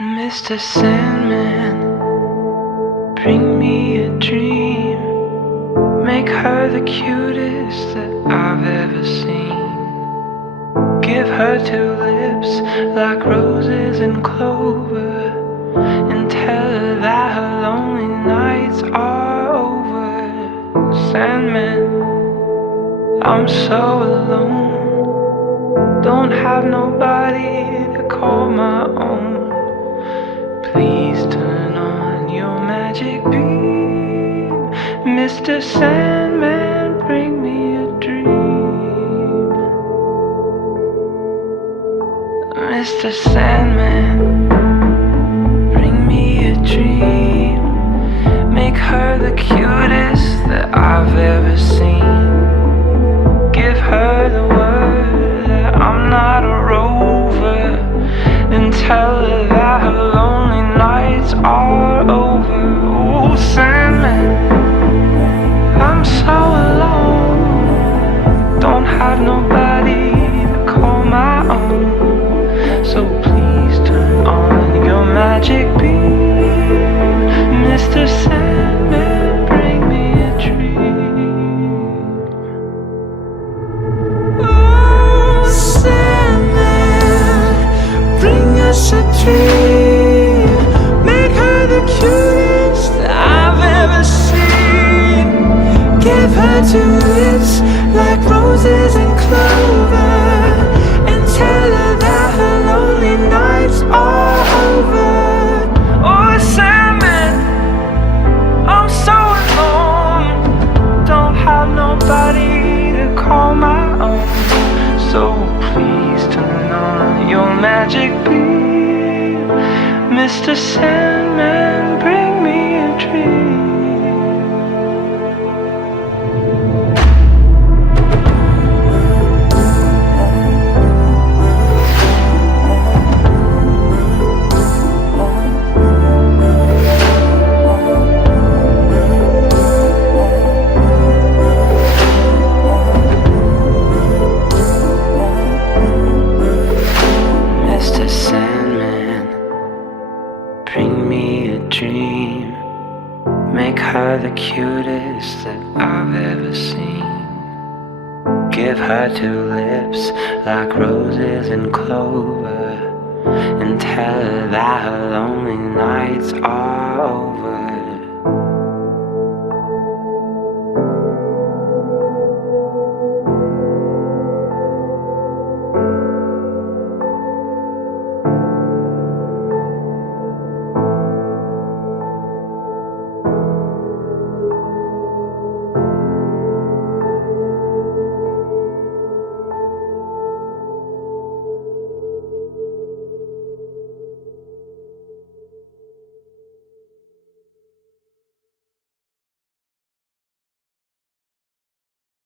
Mr. Sandman, bring me a dream. Make her the cutest that I've ever seen. Give her two lips like roses and clover, and tell her that her lonely nights are over. Sandman, I'm so alone, don't have nobody to call my own. Please turn on your magic beam. Mr. Sandman, bring me a dream. Mr. Sandman, bring me a dream. Make her the cutest that I've ever seen. Give her the word that I'm not a rover, and tell her that her lonely nights are over. Oh, Sandman, I'm so alone, don't have nobody to call my own. So please turn on your magic beam. Mr. Sandman, bring me a dream. Oh, Sandman, bring us a dream. Make her the cutest that I've ever seen. Give her two lips like roses and clover, and tell her that her lonely nights are over. Oh, Sandman, I'm so alone, don't have nobody to call my own. So please turn on your magic beam. Mr. Sandman, bring me a dream. Mr. Sandman, bring me a dream. Make her the cutest that I've ever seen. Give her two lips like roses and clover, and tell her that her lonely nights are over.